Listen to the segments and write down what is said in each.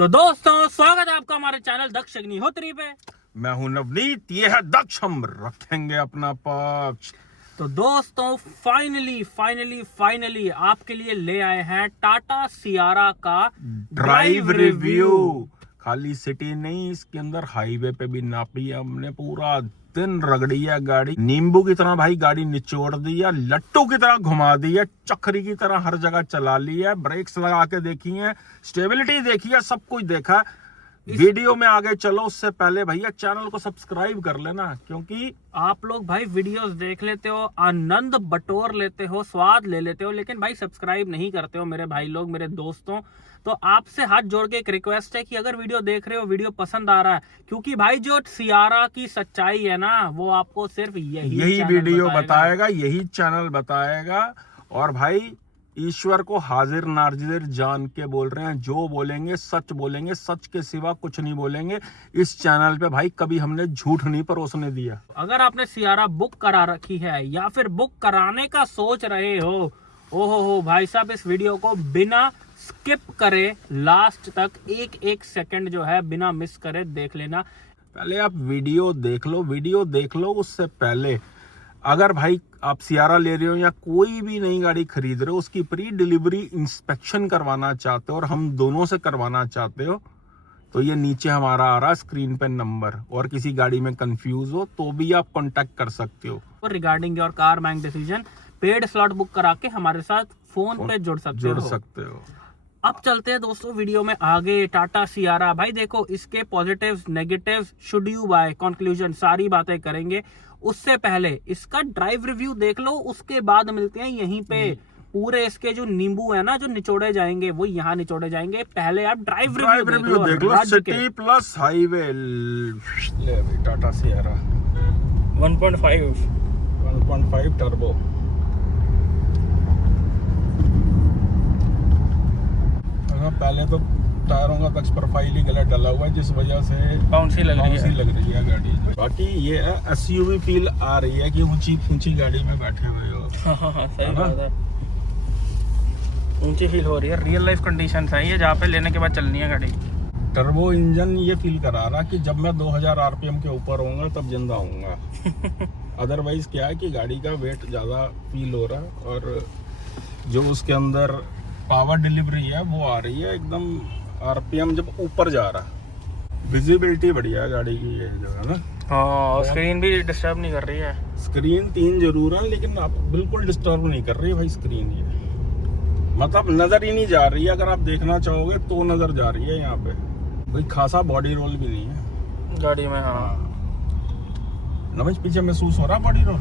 तो दोस्तों स्वागत है आपका हमारे चैनल दक्ष अग्निहोत्री पे। मैं हूं नवनीत, ये है दक्ष, हम रखेंगे अपना पक्ष। तो दोस्तों फाइनली आपके लिए ले आए हैं टाटा सियारा का ड्राइव रिव्यू। खाली सिटी नहीं, इसके अंदर हाईवे पे भी नापी है हमने, पूरा दिन रगड़ी है गाड़ी, नींबू की तरह भाई गाड़ी निचोड़ दी है, लट्टू की तरह घुमा दी है, चक्री की तरह हर जगह चला ली है, ब्रेक्स लगा के देखी है, स्टेबिलिटी देखी है, सब कुछ देखा। वीडियो में आगे चलो उससे पहले भैया चैनल को सब्सक्राइब कर लेना, क्योंकि आप लोग भाई वीडियोस देख लेते हो, आनंद बटोर लेते हो, स्वाद ले लेते हो, लेकिन भाई सब्सक्राइब नहीं करते हो मेरे भाई लोग, मेरे दोस्तों। तो आपसे हाथ जोड़ के एक रिक्वेस्ट है कि अगर वीडियो देख रहे हो, वीडियो पसंद आ रहा है, क्योंकि भाई जो सियारा की सच्चाई है ना, वो आपको सिर्फ यही वीडियो बताएगा, यही चैनल बताएगा। और भाई ईश्वर को हाजिर नाजिर जान के बोल रहे हैं, जो बोलेंगे सच बोलेंगे, सच के सिवा कुछ नहीं बोलेंगे। इस चैनल पे भाई कभी हमने झूठ नहीं परोसने दिया। अगर आपने सियारा बुक करा रखी है या फिर बुक कराने का सोच रहे हो, ओहो भाई साहब, इस वीडियो को बिना स्किप करे लास्ट तक एक सेकंड जो है बिना मिस करे देख लेना। पहले आप वीडियो देख लो। उससे पहले अगर भाई आप सियारा ले रहे हो या कोई भी नई गाड़ी खरीद रहे हो, उसकी प्री डिलीवरी इंस्पेक्शन करवाना चाहते हो और हम दोनों से करवाना चाहते हो, तो ये नीचे हमारा आ रहा स्क्रीन पे नंबर, और किसी गाड़ी में कंफ्यूज हो तो भी आप कांटेक्ट कर सकते हो। और regarding your car bank decision, paid slot book करा के हमारे साथ फोन पे जुड़ सकते हो। अब चलते हैं दोस्तों वीडियो में आगे। टाटा सियारा भाई देखो, इसके positives negatives, should you buy, conclusion, सारी बातें करेंगे। उससे पहले इसका ड्राइव रिव्यू देख लो, उसके बाद मिलते हैं यहीं पे। पूरे इसके जो नींबू है ना, जो निचोड़े जाएंगे वो यहाँ निचोड़े जाएंगे। पहले आप ड्राइव रिव्यू देख लो। सिटी प्लस हाईवे ले भाई, टाटा सियारा 1.5 टर्बो। पहले तो टायरों का तक्स प्रोफाइल ही गलत डला हुआ है, जिस वजह से बाउंसी लग रही है गाड़ी। बाकी ये एसयूवी फील आ रही है कि ऊंची गाड़ी में बैठे हुए हो। सही बात है, ऊंची फील हो रही है। रियल लाइफ कंडीशन है ये, जहाँ पे लेने के बाद चलनी है गाड़ी। टर्बो इंजन ये फील करा रहा कि जब मैं 2000 आरपीएम के ऊपर होऊंगा तब जिंदा होऊंगा। अदरवाइज क्या है कि गाड़ी का वेट ज्यादा फील हो रहा है, और जो उसके अंदर पावर डिलीवरी है वो आ रही है एकदम आरपीएम जब ऊपर जा रहा है। विजिबिलिटी बढ़िया है गाड़ी की, ये जो है ना। हाँ, स्क्रीन भी डिस्टर्ब नहीं कर रही है। स्क्रीन 3 जरूर है, लेकिन आप बिल्कुल डिस्टर्ब नहीं कर रही है भाई स्क्रीन। ये मतलब नजर ही नहीं जा रही है, अगर आप देखना चाहोगे तो नजर जा रही है। यहाँ पे कोई खासा बॉडी रोल भी नहीं है गाड़ी में। हाँ नमज पीछे महसूस हो रहा बॉडी रोल,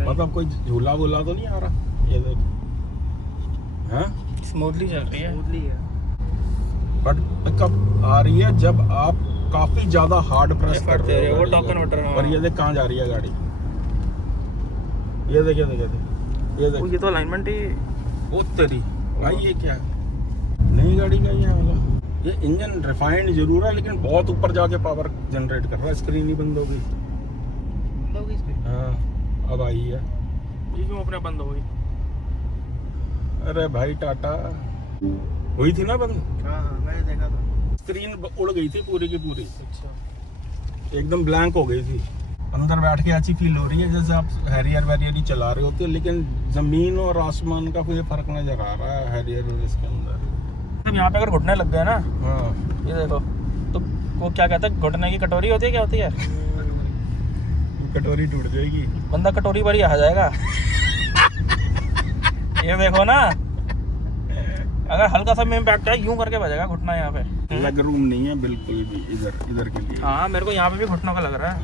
मतलब कोई झूला वूला तो नहीं आ रहा। ये देख, स्मूथली चल रही है, बट पिकअप आ रही है जब आप काफी ज्यादा हार्ड प्रेस कर रहे हो। वो टॉकन बटन। पर ये देख कहाँ जा रही है गाड़ी, ये देख ये तो अलाइनमेंट ही। ओ तेरी भाई, ये क्या है? नई गाड़ी का ये वाला। ये इंजन रिफाइंड जरूर है, लेकिन बहुत ऊपर जाके पावर जनरेट कर रहा है। स्क्रीन ही बंद हो गई। हाँ अब आई है। ये क्यों अपने बंद हो गई? अरे भाई टाटा हुई थी ना बंद। हाँ मैंने देखा था, स्क्रीन उड़ गई थी पूरी की पूरी। अच्छा, एकदम ब्लैंक हो गई थी। अंदर बैठ के अच्छी फील हो रही है, जैसे आप हैरियर वैरियर ही चला रहे होते, लेकिन जमीन और आसमान का कोई फर्क नजर आ रहा है हैरियर और इसके अंदर। यहाँ पे अगर घुटने लग गए ना, हाँ ये देखो, तो वो क्या कहता है, घुटने की कटोरी होती है, क्या होती है? कटोरी टूट जाएगी, बंदा कटोरी भरी आ जाएगा। ये देखो ना, अगर हल्का सा में इम्पैक्ट है, यूं करके बजेगा घुटना यहाँ पे। लेग रूम नहीं है बिल्कुल भी इधर के लिए। हाँ मेरे को यहाँ पे भी घुटनों का लग रहा है।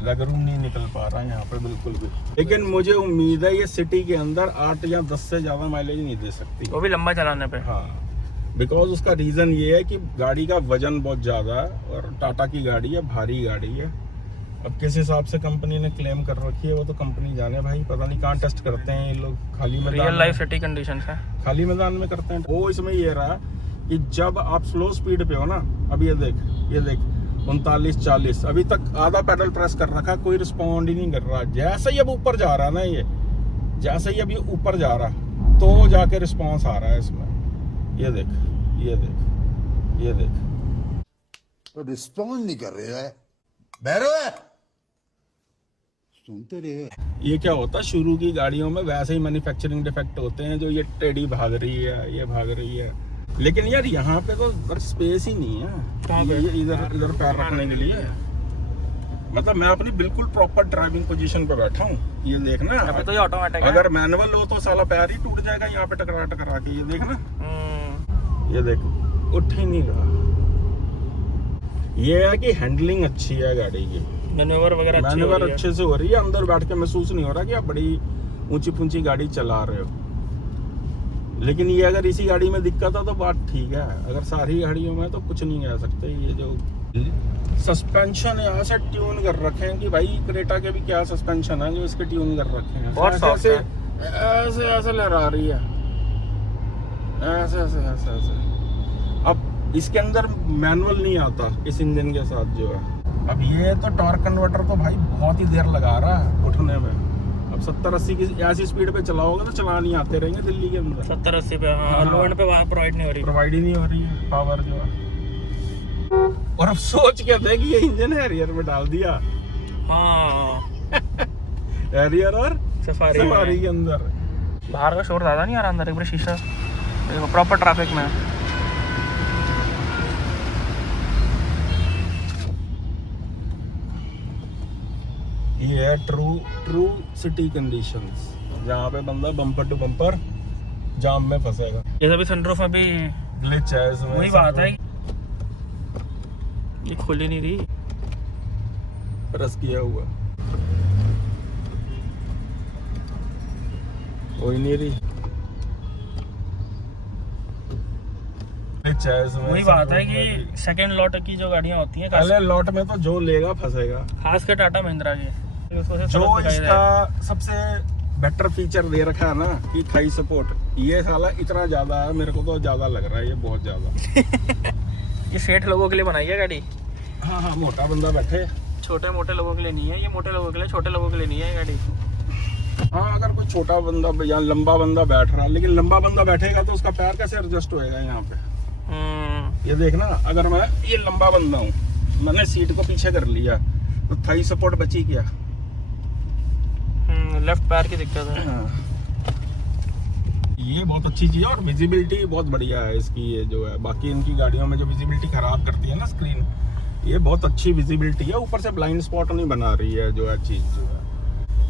लेग रूम नहीं निकल पा रहा है यहाँ पे बिल्कुल भी, लेकिन मुझे उम्मीद है ये सिटी के अंदर 8 या 10 से ज्यादा माइलेज नहीं दे सकती, वो भी लंबा चलाने पे। हाँ, बिकॉज उसका रीजन ये है कि गाड़ी का वजन बहुत ज्यादा है, और टाटा की गाड़ी है, भारी गाड़ी है। अब किस हिसाब से कंपनी ने क्लेम कर रखी है वो तो कंपनी जाने भाई, पता नहीं कहाँ टेस्ट करते हैं ये लोग। खाली मैदान, रियल लाइफ सिटी कंडीशंस है, खाली मैदान में करते हैं वो। इसमें ये रहा कि जब आप स्लो स्पीड पे हो ना, अब ये देख 39-40, अभी तक आधा पेडल प्रेस कर रखा, कोई रिस्पॉन्ड ही नहीं कर रहा। जैसे ही अब ऊपर जा रहा ना, ये जैसे ही अब ये ऊपर जा रहा तो जाके रिस्पॉन्स आ रहा है इसमें। ये देख ये देख, ये देख, तो रिस्पॉन्ड नहीं कर रहे है बैरो है, सुनते रहे। ये क्या होता है शुरू की गाड़ियों में वैसे ही मैन्युफैक्चरिंग डिफेक्ट होते हैं, जो ये टेढ़ी भाग रही है, ये भाग रही है। लेकिन यार यहाँ पे तो स्पेस ही नहीं है ये इधर इधर पैर रखने के लिए। मतलब मैं अपनी बिल्कुल प्रॉपर ड्राइविंग पोजीशन पे बैठा हूँ, ये देखना। अबे तो ये ऑटोमेटिक है। अगर मैनुअल हो तो साला पैर ही टूट जाएगा यहाँ पे टकरा टकरा के। ये देखना, ये देख उठ ही नहीं रहा। ये है कि हैंडलिंग अच्छी है गाड़ी की, मैन्यूवर वगैरह मैन्यूवर अच्छे से हो रही है। अंदर बैठ के महसूस नहीं हो रहा कि आप बड़ी ऊंची पूंची गाड़ी चला रहे हो। लेकिन ये अगर इसी गाड़ी में दिक्कत है तो बात ठीक है, अगर सारी गाड़ियों में तो कुछ नहीं कह सकते। ये जो सस्पेंशन यहाँ से ट्यून कर रखे हैं कि भाई क्रेटा के भी क्या सस्पेंशन है जो इसके ट्यून कर रखे हैं। बहुत सॉफ्ट है। ऐसे ऐसे लहरा रही है, ऐसे ऐसे ऐसे ऐसे। अब इसके अंदर मैनुअल नहीं आता इस इंजन के साथ जो है। अब ये तो टॉर्क कन्वर्टर तो भाई बहुत ही देर लगा रहा है उठने में। अब 70-80 की ऐसी स्पीड पे चलाओगे तो चला नहीं आते रहेंगे दिल्ली के अंदर। 70-80 पे लो एंड पे वहाँ प्रोवाइड नहीं हो रही, प्रोवाइड ही नहीं हो रही है पावर जो है। और अब सोच के थे कि ये इंजन हैरियर में डाल दिया। हाँ हैरियर और सफारी के अंदर बाहर का शोर ज्यादा नहीं आ रहा, अंदर एक बार शीशा देखो, प्रॉपर ट्रैफिक में। ये है ट्रू सिटी कंडीशंस, जहाँ पे बंदा बम्पर टू बम्पर जाम में फंसेगा। ये सभी सनरूफ में भी ग्लिच है इसमें। वही बात है, ये खुल ही नहीं रही, प्रेस किया हुआ हो ही नहीं रही। ग्लिच है इसमें। वही बात है कि सेकंड लॉट की जो गाड़ियाँ होती हैं, पहले लॉट में तो जो लेगा फंसेगा। खास कर टाटा महिंद्रा की जो इसका सबसे बेटर फीचर दे रखा है ना कि थाई सपोर्ट, ये साला इतना ज्यादा है, मेरे को तो ज्यादा लग रहा है ये, बहुत ज्यादा। ये सेठ लोगों के लिए बनाई है गाड़ी। हाँ हाँ, मोटा बंदा बैठे, छोटे मोटे लोगों के लिए नहीं है ये, मोटे लोगों के लिए, छोटे लोगों के लिए नहीं है गाड़ी। हाँ, अगर कोई छोटा बंदा या लंबा बंदा बैठ रहा है, लेकिन लंबा बंदा बैठेगा तो उसका पैर कैसे एडजस्ट होएगा यहाँ पे। ये देखना, अगर मैं ये लंबा बंदा हूँ, मैंने सीट को पीछे कर लिया तो थाई सपोर्ट बची क्या। लेफ्ट पैर की दिक्कत है। ये बहुत अच्छी चीज़ है और विजिबिलिटी बहुत बढ़िया है इसकी। ये जो है बाकी इनकी गाड़ियों में जो विजिबिलिटी खराब करती है ना स्क्रीन, ये बहुत अच्छी विजिबिलिटी है। ऊपर से ब्लाइंड स्पॉट नहीं बना रही है जो है चीज़, जो है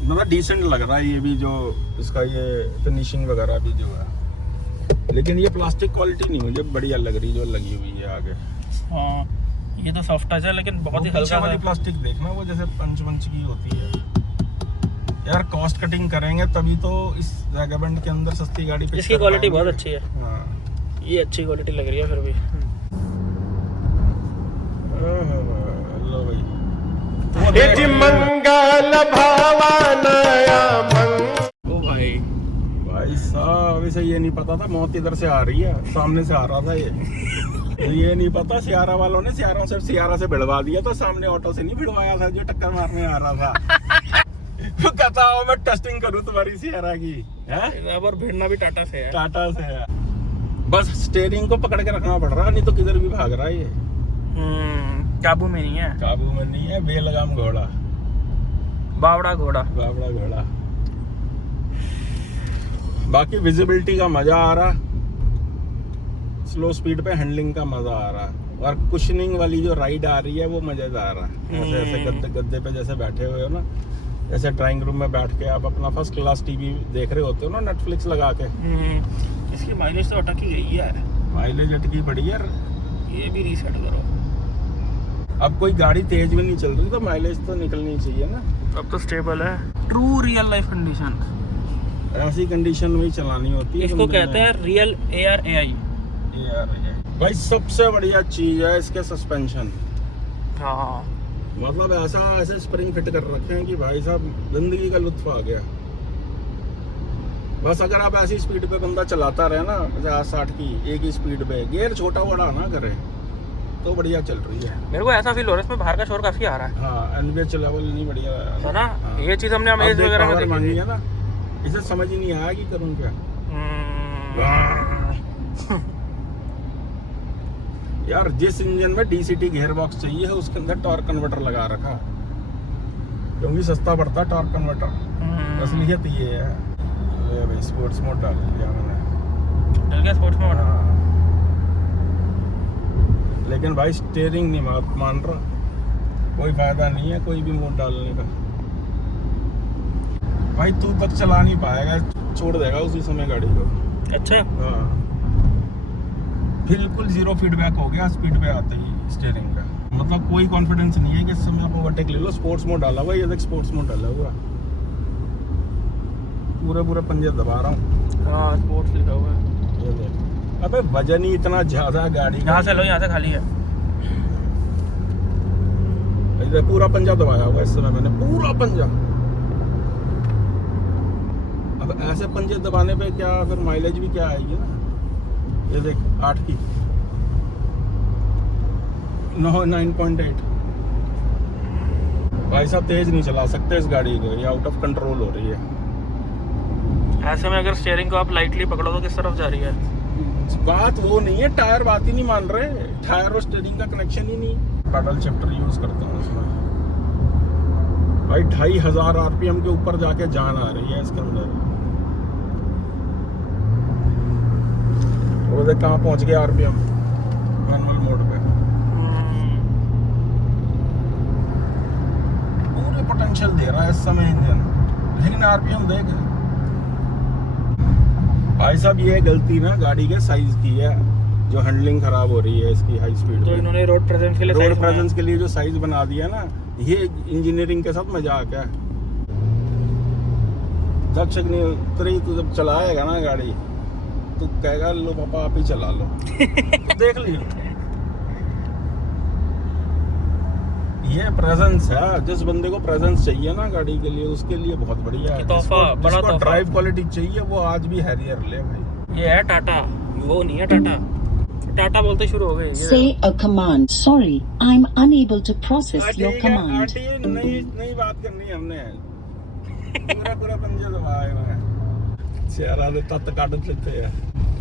मतलब डिसेंट लग रहा है ये भी, जो इसका ये फिनिशिंग वगैरह भी जो है। लेकिन ये प्लास्टिक क्वालिटी नहीं मुझे बढ़िया लग रही जो लगी हुई है आगे। हाँ, ये तो सॉफ्ट टच है लेकिन बहुत ही हल्का वाली प्लास्टिक देखना, वो जैसे पंच की होती है। यार कॉस्ट कटिंग करेंगे तभी तो इस वैगनआर के अंदर सस्ती गाड़ी पे। इसकी क्वालिटी बहुत अच्छी है। हाँ, ये अच्छी क्वालिटी लग रही है फिर भी। लो भाई, मंगल भवानया ओ भाई भाई साहब इसे ये नहीं पता था मौत इधर से आ रही है, सामने से आ रहा था ये नहीं पता। सियारा वालों ने सियारा से भिड़वा दिया, तो सामने ऑटो से नहीं भिड़वाया था जो टक्कर मारने आ रहा था। तो कहता हूँ मैं टेस्टिंग करूँ तुम्हारी सियारा की, है और भिड़ना भी टाटा से है। टाटा से है। बस स्टेयरिंग को पकड़ के रखना पड़ रहा, नहीं तो किधर भी भाग रहा है ये। काबू में नहीं है, काबू में नहीं है। बेलगाम घोड़ा, बावड़ा घोड़ा, बावड़ा घोड़ा। बाकी विजिबिलिटी का मजा आ रहा, स्लो स्पीड पे हैंडलिंग का मजा आ रहा, और कुशनिंग वाली जो राइड आ रही है वो मजेदार है। ऐसे ऐसे गद्दे पे जैसे बैठे हुए हो ना, जैसे ड्राइंग रूम में बैठ के आप अपना फर्स्ट क्लास टीवी देख रहे होते हो ना, नेटफ्लिक्स लगा के। इसकी माइलेज तो अटक ही गई है। माइलेज अटकी पड़ी है। ये भी रीसेट करो। अब कोई गाड़ी तेज भी नहीं चल रही तो माइलेज तो निकलनी चाहिए ना। अब तो स्टेबल है। ट्रू रियल लाइफ कंडीशन, ऐसी कंडीशन में ही चलानी होती है। इसको कहते हैं रियल ARAI। भाई सबसे बढ़िया चीज है इसके सस्पेंशन। हाँ, मतलब ऐसे स्प्रिंग फिट कर रखे हैं कि भाई साहब जिंदगी का लुत्फ आ गया। बस अगर आप ऐसी स्पीड पे बंदा चलाता रहे ना, 50-60 की एक ही स्पीड पे, गियर छोटा बड़ा ना करे, तो बढ़िया चल रही है। मेरे को ऐसा फील हो रहा है इसमें बाहर का शोर काफी आ रहा है। हाँ, NVH लेवल नहीं बढ़िया है ना। हाँ। ये चीज हमने अमेज वगैरह में मांगी है ना, इसे समझ ही नहीं आया कि करूँ क्या। यार जिस इंजन में डीसीटी गियर बॉक्स चाहिए है उसके अंदर टॉर्क कन्वर्टर लगा रखा, क्योंकि सस्ता पड़ता है टॉर्क कन्वर्टर। असलियत ये है। ये भाई स्पोर्ट्स मोड डाल दिया मैंने। डल गया स्पोर्ट्स मोड। हाँ। लेकिन भाई स्टीयरिंग नहीं मान रहा, कोई फायदा नहीं है कोई भी मोड डालने का। भाई तू तक चला नहीं पाएगा, छोड़ देगा उसी समय गाड़ी को। अच्छा। हाँ बिल्कुल जीरो फीडबैक हो गया स्पीड पे आते ही स्टीयरिंग का। मतलब कोई कॉन्फिडेंस नहीं है कि इस समय आप ओवरटेक ले लो। स्पोर्ट्स मोड डाला हुआ, ये देख स्पोर्ट्स मोड डाला हुआ, पूरे पंजे दबा रहा हूँ। हाँ स्पोर्ट्स लिखा हुआ है। ये देख, अबे वजन ही इतना ज्यादा है गाड़ी का। यहाँ से लो, यहाँ से खाली है। इधर पूरा पंजा दबाया हुआ इस समय मैंने, पूरा पंजा। अब ऐसे पंजे दबाने पे क्या फिर माइलेज भी क्या आएगी ना। ये देख 8 की 9.8। भाई साहब तेज नहीं चला सकते इस गाड़ी को, ये आउट ऑफ कंट्रोल हो रही है। ऐसे में अगर स्टीयरिंग को आप लाइटली पकड़ो तो किस तरफ जा रही है? बात वो नहीं है, टायर बात ही नहीं मान रहे। टायर और स्टीयरिंग का कनेक्शन ही नहीं। पैडल शिफ्टर यूज करता हूँ इसमें। भाई 2500 आरपीएम के ऊपर जाके जान आ रही है इसके अंदर। वो देख कहाँ पहुंच गया आरपीएम मैनुअल मोड पे। पूरे पोटेंशियल दे रहा है इस समय इंजन, लेकिन आरपीएम देख। भाई साहब ये गलती ना गाड़ी के साइज की है, जो हैंडलिंग खराब हो रही है इसकी हाई स्पीड तो इन्होंने रोड प्रेजेंस के लिए जो साइज बना दिया ना, ये इंजीनियरिंग के साथ मजाक है। जब तक नहीं उतरी तो जब चलाएगा ना गाड़ी तो कहेगा लो पापा आप ही चला लो। देख लियो, ये प्रेजेंस है। जिस बंदे को प्रेजेंस चाहिए ना गाड़ी के लिए, उसके लिए बहुत बढ़िया है। जिसको ड्राइव क्वालिटी चाहिए वो आज भी हैरियर ले भाई। ये है टाटा, वो नहीं है टाटा। टाटा बोलते शुरू हो गए। Say a command. Sorry, I'm unable to process your command. नहीं बात करनी हमने। पूरा पंजा दबाया हुआ है। चेहरा देता तक काट लेते हैं।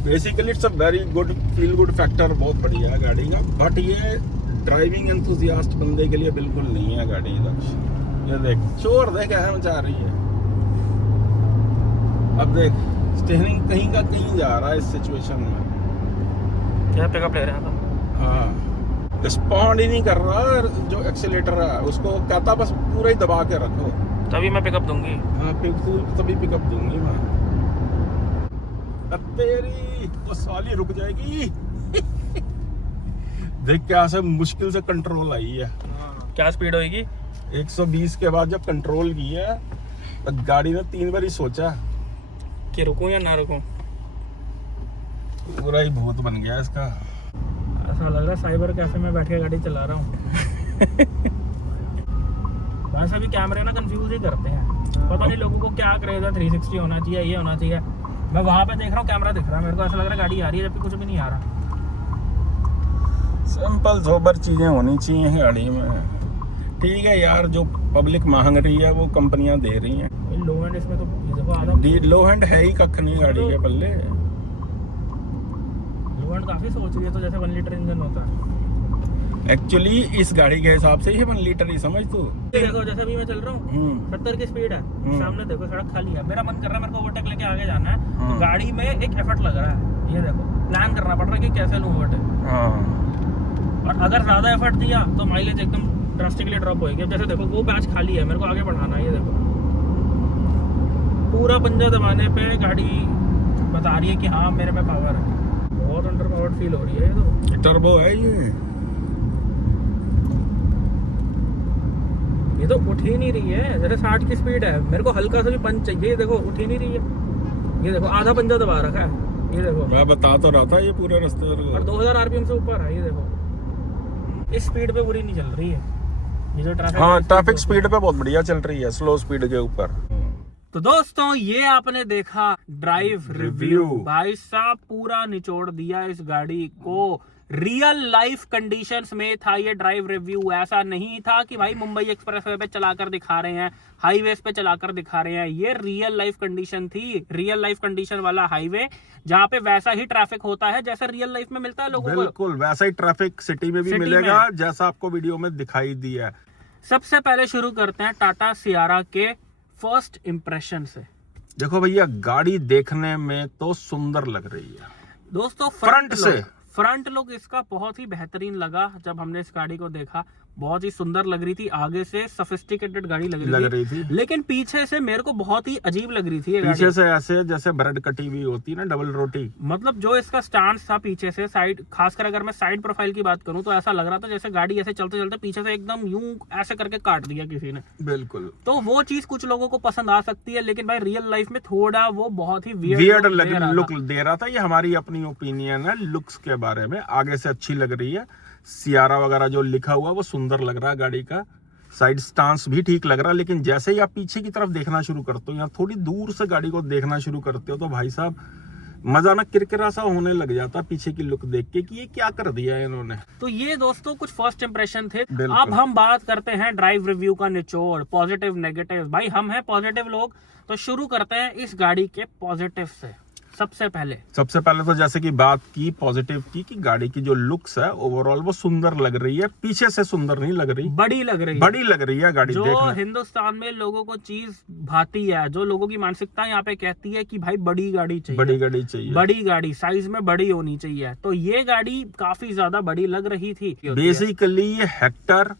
Basically it's a very good feel good factor, बहुत बढ़िया है गाड़ी का। बट ये ड्राइविंग एंथुसियास्ट बंदे के लिए बिल्कुल नहीं है गाड़ी। ये देख चोर देख है मचा रही है। अब देख स्टीयरिंग कहीं का कहीं जा रहा है इस सिचुएशन में। क्या पिकअप ले रहे हैं हम? हाँ रिस्पॉन्ड ही नहीं कर रहा। जो एक्सीलेटर है उसको कहता बस पूरा ही दबा के रखो, तभी मैं पिकअप दूंगी। हाँ तभी पिकअप दूंगी मैं। तेरी वो साली रुक जाएगी। देख क्या से मुश्किल से कंट्रोल आई है। क्या स्पीड होगी? 120 के बाद जब कंट्रोल की है तो गाड़ी ने 3 बार ही सोचा कि रुकूं या ना रुकूं। पूरा ही भूत बन गया इसका। ऐसा लग रहा है साइबर कैफे में बैठ के गाड़ी चला रहा हूँ। बस अभी कैमरे ना कंफ्यूज ही करते हैं। पता नहीं लोगों को क्या क्रेज है, 360 होना चाहिए, ये होना चाहिए। मैं वहाँ पे देख रहा हूँ कैमरा दिख रहा है, मेरे को ऐसा लग रहा है गाड़ी आ रही है जबकि कुछ भी नहीं आ रहा। सिंपल सोबर चीजें होनी चाहिए गाड़ी में। ठीक है यार, जो पब्लिक मांग रही है वो कंपनियां दे रही हैं। लो हैंड इसमें तो ये देखो आधा लो हैंड है ही कख नहीं गाड़ी के पल्ले। लो हैंड काफी सोच रही है, तो जैसे 1 लीटर इंजन होता है। एक्चुअली इस गाड़ी के हिसाब से ही 1 लीटर ही समझ तू। देखो जैसे अभी मैं चल रहा हूँ 70 की स्पीड है, सामने देखो सड़क खाली है, मेरा मन कर रहा है मेरे को ओवरटेक लेके आगे जाना है, तो गाड़ी में एक एफर्ट लग रहा है। ये देखो प्लान करना पड़ रहा है कि कैसे लूँ ओवरटेक। और अगर ज्यादा एफर्ट दिया तो माइलेज एकदम ड्रास्टिकली ड्रॉप होएगी। अब जैसे देखो वो पैच खाली है, मेरे को आगे बढ़ाना है। ये देखो पूरा पंजा दबाने पे गाड़ी बता रही है कि हाँ मेरे में पावर है। बहुत अंडर पावर्ड फील हो रही है। ये तो टर्बो है ये तो उठ ही नहीं रही है। जैसे 60 की स्पीड है, मेरे को हल्का सा भी पंच चाहिए। ये देखो उठ ही नहीं रही है। ये देखो आधा पंजा दबा रखा है। ये देखो मैं बता तो रहा था ये पूरे रास्ते और 2000 आरपीएम से ऊपर है। ये देखो इस स्पीड पे पूरी नहीं चल रही है ये जो ट्रैफिक। हाँ ट्रैफिक स्पीड पे बहुत बढ़िया चल रही है, स्लो स्पीड के ऊपर। तो दोस्तों ये आपने देखा ड्राइव रिव्यू। रिव्यू। भाई साहब पूरा निचोड़ दिया इस गाड़ी को। रियल लाइफ कंडीशंस में था ये ड्राइव रिव्यू। ऐसा नहीं था कि भाई मुंबई एक्सप्रेसवे पे चलाकर दिखा रहे हैं, हाईवेज पे चलाकर दिखा रहे हैं। ये रियल लाइफ कंडीशन थी, रियल लाइफ कंडीशन वाला हाईवे जहाँ पे वैसा ही ट्रैफिक होता है जैसा रियल लाइफ में मिलता है लोगों को। बिल्कुल वैसा ही ट्रैफिक सिटी में भी सिटी मिलेगा जैसा आपको वीडियो में दिखाई दिया है। सबसे पहले शुरू करते हैं टाटा सियारा के फर्स्ट इंप्रेशन से। देखो भैया गाड़ी देखने में तो सुंदर लग रही है दोस्तों फ्रंट से। फ्रंट लुक इसका बहुत ही बेहतरीन लगा। जब हमने इस गाड़ी को देखा बहुत ही सुंदर लग रही थी, आगे से सोफिस्टिकेटेड गाड़ी लग रही थी। लेकिन पीछे से मेरे को बहुत ही अजीब लग रही थी ये पीछे से ऐसे जैसे ब्रेड कटी हुई होती है ना, डबल रोटी। मतलब जो इसका स्टांस था पीछे से साइड, खासकर अगर मैं साइड प्रोफाइल की बात करूं तो ऐसा लग रहा था जैसे गाड़ी ऐसे चलते चलते पीछे से एकदम यूं ऐसे करके काट दिया किसी ने। बिल्कुल। तो वो चीज कुछ लोगों को पसंद आ सकती है, लेकिन भाई रियल लाइफ में थोड़ा वो बहुत ही वियर्ड लुक दे रहा था। ये हमारी अपनी ओपिनियन है लुक्स के बारे में। आगे से अच्छी लग रही है, सियारा वगैरह जो लिखा हुआ वो सुंदर लग रहा है गाड़ी का। साइड स्टांस भी ठीक लग रहा है। लेकिन जैसे ही आप पीछे की तरफ देखना शुरू करते हो या थोड़ी दूर से गाड़ी को देखना शुरू करते हो तो भाई साहब मजा ना किरकिरा सा होने लग जाता पीछे की लुक देख के कि ये क्या कर दिया है इन्होंने। तो ये दोस्तों कुछ फर्स्ट इंप्रेशन थे। अब हम बात करते हैं ड्राइव रिव्यू का निचोड़, पॉजिटिव नेगेटिव। भाई हम हैं पॉजिटिव लोग, तो शुरू करते हैं इस गाड़ी के पॉजिटिव से। सबसे पहले तो जैसे कि बात की पॉजिटिव की कि गाड़ी की जो लुक्स है ओवरऑल वो सुंदर लग रही है। पीछे से सुंदर नहीं लग रही, बड़ी लग रही है गाड़ी जो देखने। हिंदुस्तान में लोगों को चीज भाती है, जो लोगों की मानसिकता यहाँ पे कहती है कि भाई बड़ी गाड़ी चाहिए, बड़ी गाड़ी साइज में बड़ी होनी चाहिए। तो ये गाड़ी काफी ज्यादा बड़ी लग रही थी। बेसिकली ये हेक्टर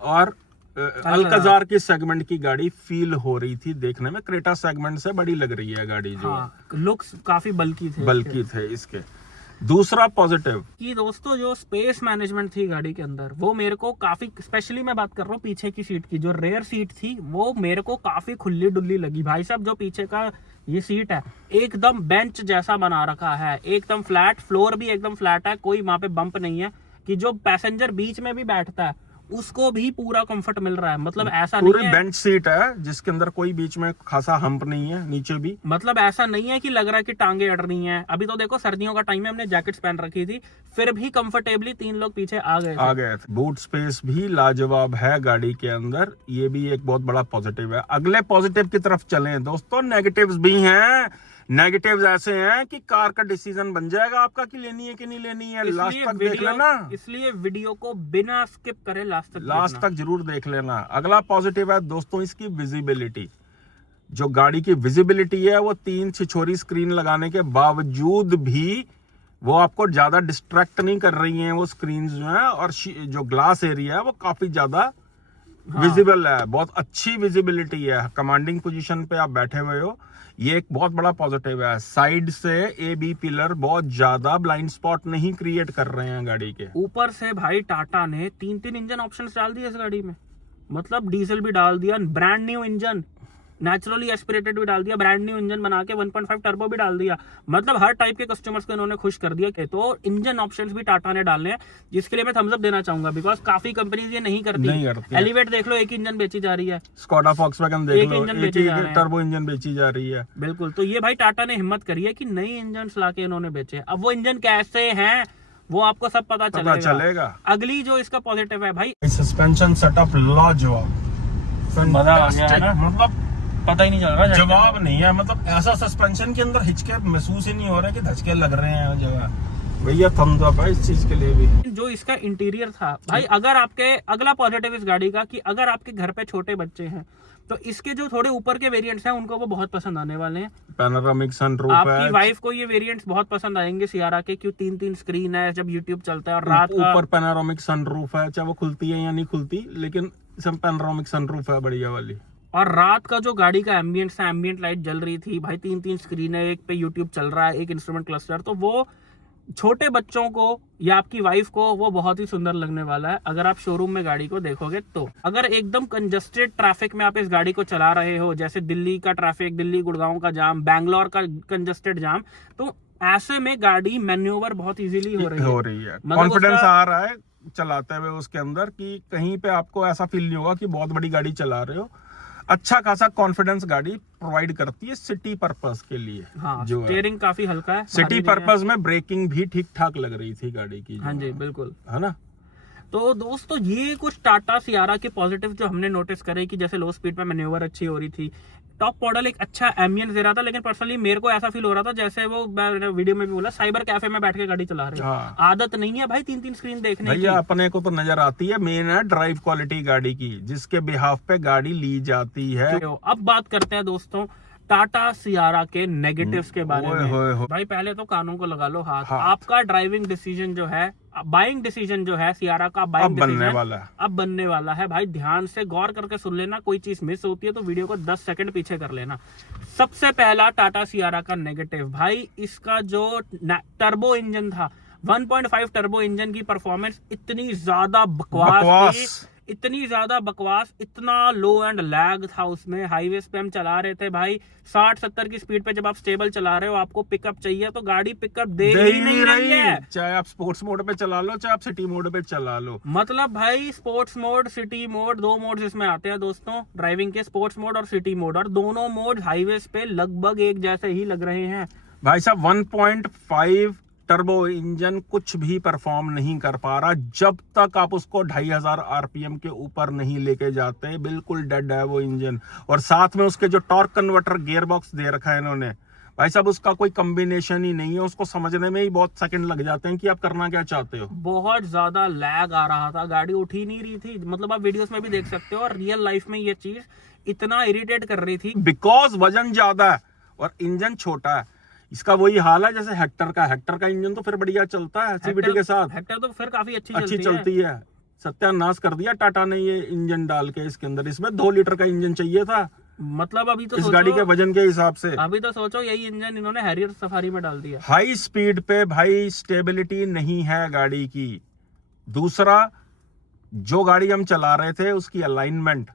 और अल्काजार की सेगमेंट की गाड़ी फील हो रही थी देखने में। क्रेटा सेगमेंट से बड़ी लग रही है गाड़ी जो। लुक्स काफी बल्की थे इसके। दूसरा पॉजिटिव कि दोस्तों जो स्पेस मैनेजमेंट थी गाड़ी के अंदर वो मेरे को काफी, स्पेशली मैं बात कर रहा हूँ पीछे की सीट की, जो रेयर सीट थी वो मेरे को काफी खुली डुल्ली लगी। भाई साहब जो पीछे का ये सीट है एकदम बेंच जैसा बना रखा है, एकदम फ्लैट, फ्लोर भी एकदम फ्लैट है, कोई वहां पे बम्प नहीं है कि जो पैसेंजर बीच में भी बैठता है उसको भी पूरा कंफर्ट मिल रहा है। मतलब ऐसा नहीं है, बेंच सीट है जिसके अंदर कोई बीच में खासा हम्प नहीं है, नीचे भी। मतलब ऐसा नहीं है कि लग रहा है कि टांगे अड़ रही हैं। अभी तो देखो सर्दियों का टाइम है, हमने जैकेट्स पहन रखी थी, फिर भी कंफर्टेबली 3 लोग पीछे आ गए थे। बूट स्पेस भी लाजवाब है गाड़ी के अंदर, ये भी एक बहुत बड़ा पॉजिटिव है। अगले पॉजिटिव की तरफ चलें दोस्तों, नेगेटिव्स भी हैं। नेगेटिव्स ऐसे हैं कि कार का डिसीजन बन जाएगा आपका कि लेनी है कि नहीं लेनी है। लास्ट तक देख लेना, इसलिए वीडियो को बिना स्किप करे लास्ट तक जरूर देख लेना। अगला पॉजिटिव है दोस्तों इसकी विजिबिलिटी। जो गाड़ी की विजिबिलिटी है वो 3 छिछोरी स्क्रीन लगाने के बावजूद भी वो आपको ज्यादा डिस्ट्रैक्ट नहीं कर रही हैं वो स्क्रीन जो है। और जो ग्लास एरिया है वो काफी ज्यादा विजिबल है, बहुत अच्छी विजिबिलिटी है। कमांडिंग पोजीशन पे आप बैठे हुए हो, ये एक बहुत बड़ा पॉजिटिव है। साइड से ए बी पिलर बहुत ज्यादा ब्लाइंड स्पॉट नहीं क्रिएट कर रहे हैं गाड़ी के। ऊपर से भाई टाटा ने 3 इंजन ऑप्शंस डाल दिए इस गाड़ी में। मतलब डीजल भी डाल दिया, brand new engine, naturally aspirated भी डाल दिया, ब्रांड न्यू इंजन बना के 1.5 टर्बो भी डाल दिया। मतलब हर टाइप के कस्टमर्स को इन्होंने खुश कर दिया। तो इंजन ऑप्शंस भी टाटा ने डालने हैं, जिसके लिए मैं थम्स अप देना चाहूंगा, बिकॉज काफी कंपनीज ये नहीं करती। एलिवेट देख लो, एक इंजन बेची जा रही है। स्कोडा फॉक्सवैगन देख लो, एक टर्बो इंजन बेची जा रही है। बिल्कुल। तो ये भाई टाटा ने हिम्मत करी है कि नई इंजन लाके इन्होंने बेचे। अब वो इंजन कैसे हैं वो आपको सब पता चलेगा। अगली जो इसका पॉजिटिव है भाई, सस्पेंशन सेटअप लाजवाब, मजा आ गया है ना। मतलब पता ही नहीं चल रहा, जवाब नहीं है। मतलब ऐसा सस्पेंशन के अंदर हिचके महसूस ही नहीं हो रहा कि धचके लग रहे हैं जगह। भैया थम्स अप है इस चीज के लिए भी। जो इसका इंटीरियर था भाई, अगर आपके, अगला पॉजिटिव इस गाड़ी का कि अगर आपके घर पे छोटे बच्चे हैं तो इसके जो थोड़े ऊपर के वेरिएंट्स हैं उनको वो बहुत पसंद आने वाले हैं। पैनोरामिक सनरूफ है, आपकी वाइफ को ये वेरिएंट्स बहुत पसंद आएंगे सियारा के, क्यों 3 स्क्रीन है, जब यूट्यूब चलता है और रात का ऊपर पैनोरामिक सनरूफ है, चाहे वो खुलती है या नहीं खुलती, लेकिन सब पैनोरामिक सनरूफ है बढ़िया वाली। और रात का जो गाड़ी का एम्बियंस है, एम्बियंट लाइट जल रही थी भाई, 3 स्क्रीन है, एक पे यूट्यूब चल रहा है, एक इंस्ट्रूमेंट क्लस्टर, तो वो छोटे बच्चों को या आपकी वाइफ को वो बहुत ही सुंदर लगने वाला है अगर आप शोरूम में गाड़ी को देखोगे तो। अगर एकदम कंजस्टेड ट्रैफिक में आप इस गाड़ी को चला रहे हो, जैसे दिल्ली का ट्रैफिक, दिल्ली गुड़गांव का जाम, बैंगलोर का कंजस्टेड जाम, तो ऐसे में गाड़ी मैन्यूवर बहुत इजीली हो रही है। कॉन्फिडेंस आ रहा है चलाते हुए उसके अंदर कि कहीं पे आपको ऐसा फील नहीं होगा कि बहुत बड़ी गाड़ी चला रहे हो। अच्छा खासा कॉन्फिडेंस गाड़ी प्रोवाइड करती है सिटी पर्पस के लिए। हाँ, जो है स्टीयरिंग काफी हल्का है, सिटी भारी नहीं है। पर्पस में ब्रेकिंग भी ठीक ठाक लग रही थी गाड़ी की। हाँ जी बिल्कुल। है ना। तो दोस्तों ये कुछ टाटा सियारा के पॉजिटिव जो हमने नोटिस करे कि जैसे लो स्पीड पे मैन्यूवर अच्छी हो रही थी, टॉप मॉडल एक अच्छा एम्बियंस दे रहा था, लेकिन पर्सनली मेरे को ऐसा फील हो रहा था जैसे वो वीडियो में भी बोला साइबर कैफे में बैठ के गाड़ी चला रहे हैं। हाँ। आदत नहीं है भाई 3-3 स्क्रीन देखने की। भैया अपने को तो नजर आती है, मेन है ड्राइव क्वालिटी गाड़ी की, जिसके बिहाफ पे गाड़ी ली जाती है। तो अब बात करते हैं दोस्तों टाटा सियारा के नेगेटिव्स के बारे ओए में। होए होए। भाई पहले तो कानों को लगा लो हाथ। हाँ। आपका ड्राइविंग डिसीजन जो है, बाइंग डिसीजन जो है सियारा का, अब बाइंग बनने डिसीजन वाला है। अब बनने वाला है। भाई ध्यान से गौर करके सुन लेना, कोई चीज मिस होती है तो वीडियो को 10 सेकंड पीछे कर लेना। सबसे पहला टाटा सियारा का नेगेटिव, भाई इसका जो टर्बो इंजन था, 1.5 टर्बो इंजन की परफॉर्मेंस इतनी ज्यादा बकवास थी, इतनी ज्यादा बकवास, इतना लो एंड लैग था उसमें। हाईवे पे हम चला रहे थे भाई 60-70 की स्पीड पे, जब आप स्टेबल चला रहे हो, आपको पिकअप चाहिए तो गाड़ी पिकअप दे ही नहीं रही है। चाहे आप स्पोर्ट्स मोड पे चला लो, चाहे आप सिटी मोड पे चला लो। मतलब भाई sports mode, city mode, 2 mode इसमें आते हैं दोस्तों ड्राइविंग के, स्पोर्ट्स मोड और सिटी मोड, और दोनों मोड हाईवे पे लगभग एक जैसे ही लग रहे हैं। भाई साहब 1.5 टर्बो इंजन कुछ भी परफॉर्म नहीं कर पा रहा जब तक आप उसको 2500 आरपीएम के ऊपर नहीं लेके जाते। बिल्कुल डेड है वो इंजन। और साथ में उसके जो टॉर्क कन्वर्टर गियर बॉक्स दे रखा है इन्होंने, भाई साहब उसका कोई कॉम्बिनेशन ही नहीं है, उसको समझने में ही बहुत सेकंड लग जाते हैं कि आप करना क्या चाहते हो। बहुत ज्यादा लैग आ रहा था, गाड़ी उठ ही नहीं रही थी। मतलब आप वीडियोस में भी देख सकते हो, और रियल लाइफ में ये चीज इतना इरिटेट कर रही थी। बिकॉज वजन ज्यादा है और इंजन छोटा है। इसका वही हाल है जैसे हेक्टर का इंजन तो फिर बढ़िया चलता है सीवीटी के साथ। हेक्टर तो फिर काफी अच्छी चलती है। सत्यानाश कर दिया टाटा ने ये इंजन डाल के इसके अंदर। इसमें 2 लीटर का इंजन चाहिए था, मतलब अभी तो इस गाड़ी के वजन के हिसाब से। अभी तो सोचो यही इंजन इन्होंने हैरियर सफारी में डाल दिया। हाई स्पीड पे भाई स्टेबिलिटी नहीं है गाड़ी की। दूसरा, जो गाड़ी हम चला रहे थे उसकी अलाइनमेंट,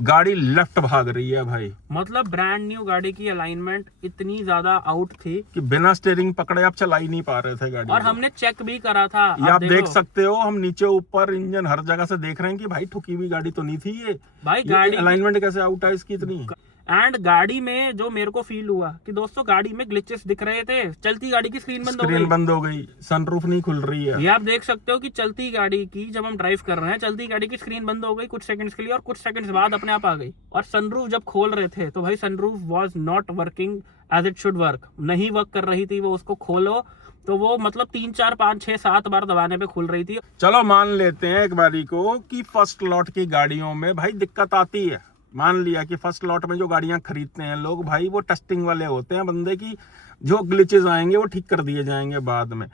गाड़ी लेफ्ट भाग रही है भाई। मतलब ब्रांड न्यू गाड़ी की अलाइनमेंट इतनी ज्यादा आउट थी कि बिना स्टीयरिंग पकड़े आप चला ही नहीं पा रहे थे गाड़ी। और हमने चेक भी करा था। ये आप देख सकते हो, हम नीचे ऊपर इंजन हर जगह से देख रहे हैं कि भाई ठुकी हुई गाड़ी तो नहीं थी ये। भाई गाड़ी अलाइनमेंट कैसे आउट है इसकी इतनी। एंड गाड़ी में जो मेरे को फील हुआ कि दोस्तों गाड़ी में ग्लिचेस दिख रहे थे। चलती गाड़ी की स्क्रीन बंद हो गई, सनरूफ नहीं खुल रही है। ये आप देख सकते हो कि चलती गाड़ी की, जब हम ड्राइव कर रहे हैं, चलती गाड़ी की स्क्रीन बंद हो गई कुछ सेकंड्स के लिए, और कुछ सेकंड्स बाद अपने आप आ गई। और सनरूफ जब खोल रहे थे तो भाई sunroof was not working as it should work, नहीं वर्क कर रही थी वो। उसको खोलो तो वो मतलब 3, 4, 5, 6, 7 बार दबाने पे खुल रही थी। चलो मान लेते हैं एक बारी को कि फर्स्ट लॉट की गाड़ियों में भाई दिक्कत आती है। मान लिया कि फर्स्ट लॉट में जो गाड़ियां खरीदते हैं लोग, भाई वो टेस्टिंग वाले होते हैं बंदे की, जो ग्लिचेस आएंगे वो ठीक कर दिए जाएंगे बाद में।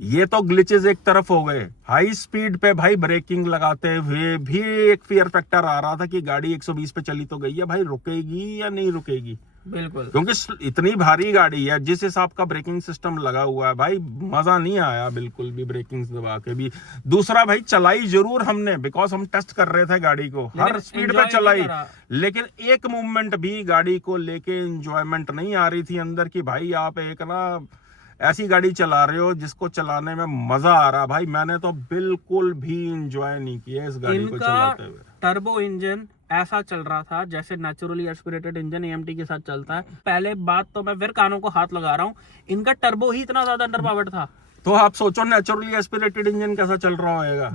ये तो ग्लिचेस एक तरफ हो गए। हाई स्पीड पे भाई ब्रेकिंग लगाते हुए भी एक फियर फैक्टर आ रहा था कि गाड़ी 120 पे चली तो गई है, भाई रुकेगी या नहीं रुकेगी। बिल्कुल, क्योंकि इतनी भारी गाड़ी है, जिस हिसाब का ब्रेकिंग सिस्टम लगा हुआ है, भाई मजा नहीं आया बिल्कुल भी ब्रेकिंग दबा के भी। दूसरा भाई चलाई जरूर हमने, बिकॉज हम टेस्ट कर रहे थे गाड़ी को, हर स्पीड पे चलाई, लेकिन एक मूवमेंट भी गाड़ी को लेके एंजॉयमेंट नहीं आ रही थी अंदर की। भाई आप एक ना ऐसी गाड़ी चला रहे हो जिसको चलाने में मजा आ रहा। भाई मैंने तो बिल्कुल भी एंजॉय नहीं किया इस गाड़ी को चलाते हुए। टर्बो इंजन ऐसा चल रहा था जैसे नेचुरली एस्पिरेटेड इंजन एएमटी के साथ चलता है। पहले बात तो मैं फिर कानों को हाथ लगा रहा हूँ, इनका टर्बो ही इतना ज्यादा अंडर पावर्ड था। तो आप सोचो नेचुरली एस्पिरेटेड इंजन कैसा चल रहा होगा।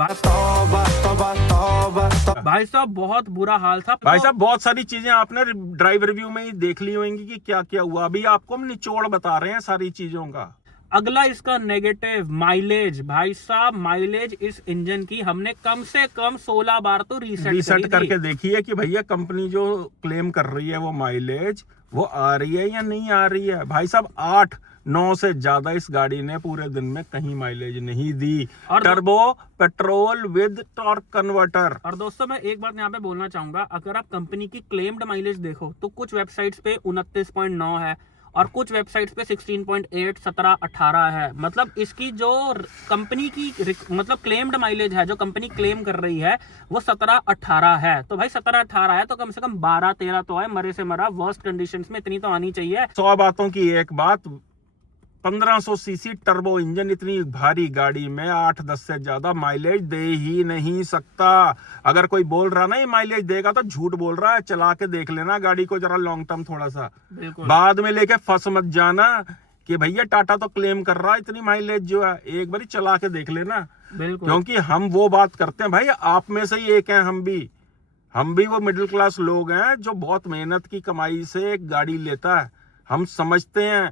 भाई साहब बहुत बुरा हाल था। भाई साहब बहुत सारी चीजें आपने ड्राइव रिव्यू में ही देख ली होंगी कि क्या क्या हुआ। अभी आपको हम निचोड़ बता रहे हैं सारी चीजों का। अगला इसका नेगेटिव, माइलेज। भाई साहब माइलेज इस इंजन की हमने कम से कम 16 बार तो रीसेट करके देखी है कि भैया कंपनी जो क्लेम कर रही है वो माइलेज वो आ रही है या नहीं आ रही है। भाई साहब 8-9 से ज्यादा इस गाड़ी ने पूरे दिन में कहीं माइलेज नहीं दी। और turbo petrol with torque converter. और दोस्तों मैं एक बात यहाँ पे बोलना चाहूंगा, अगर आप कंपनी की क्लेम्ड माइलेज देखो तो कुछ वेबसाइट्स पे 29.9 है और कुछ वेबसाइट्स पे 16.8, 17, 18 है। मतलब इसकी जो कंपनी की मतलब क्लेम्ड माइलेज है, जो कंपनी क्लेम कर रही है, वो 17-18 है। तो भाई 17-18 है तो कम से कम 12-13 तो है, मरे से मरा वर्स्ट कंडीशंस में इतनी तो आनी चाहिए। 100 बातों की एक बात, 1500 सीसी टर्बो इंजन इतनी भारी गाड़ी में 8-10 से ज्यादा माइलेज दे ही नहीं सकता। अगर कोई बोल रहा ना ये माइलेज देगा तो झूठ बोल रहा है। चला के देख लेना गाड़ी को जरा लॉन्ग टर्म थोड़ा सा, बाद में लेके फंस मत जाना कि भैया टाटा तो क्लेम कर रहा है इतनी माइलेज जो है। एक बार चला के देख लेना, क्योंकि हम वो बात करते हैं भाई, आप में से ही एक हैं हम भी वो मिडिल क्लास लोग हैं जो बहुत मेहनत की कमाई से एक गाड़ी लेता है। हम समझते हैं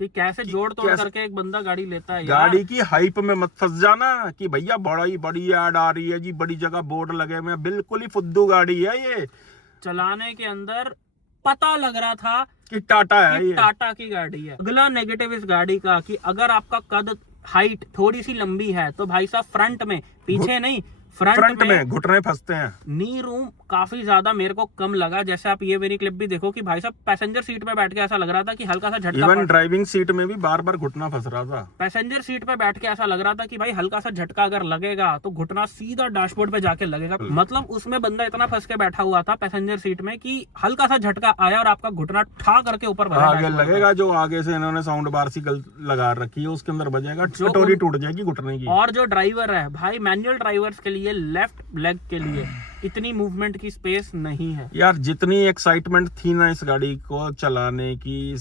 कि कैसे जोड़ तोड़ करके एक बंदा गाड़ी लेता है। गाड़ी की हाइप में मत फंस जाना कि भैया बड़ी ऐड आ रही है जी, बड़ी जगह बोर्ड लगे हुए हैं। बिल्कुल ही फुद्दू गाड़ी है ये। चलाने के अंदर पता लग रहा था कि टाटा है, ये टाटा की गाड़ी है। अगला नेगेटिव इस गाड़ी का कि अगर आपका कद हाइट थोड़ी सी लंबी है तो भाई साहब फ्रंट में, पीछे नहीं फ्रंट में घुटने फंसते हैं। नी रूम काफी ज्यादा मेरे को कम लगा। जैसे आप ये मेरी क्लिप भी देखो कि भाई साहब पैसेंजर सीट पे बैठ के ऐसा लग रहा था कि हल्का सा झटका, इवन ड्राइविंग सीट में भी बार बार घुटना फंस रहा था। पैसेंजर सीट पे बैठ के ऐसा लग रहा था कि भाई हल्का सा झटका अगर लगेगा तो घुटना सीधा डैशबोर्ड पे जाके लगेगा। मतलब उसमें बंदा इतना फंस के बैठा हुआ था पैसेंजर सीट में कि हल्का सा झटका आया और आपका घुटना ठा करके ऊपर आगे लगेगा। जो आगे से इन्होंने साउंड बार सी लगा रखी है उसके अंदर बजेगा, कटोरी टूट जाएगी घुटने की। और जो ड्राइवर है भाई, मैनुअल ड्राइवर्स के लिए लेफ्ट लेग के लिए इतनी मूवमेंट की स्पेस नहीं है यार। जितनी एक्साइटमेंट थी ना इस गाड़ी को चलाने की,